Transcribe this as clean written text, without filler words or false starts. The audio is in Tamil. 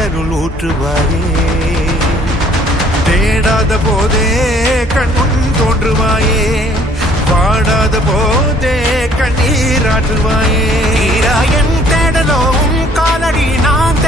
அருள் ஊற்றுவாயே. தேடாத போதே கண்முன் தோன்றுவாயே, பாடாத போதே கண்ணீராற்றுவாயே. என் தேடலோ காலடி நான்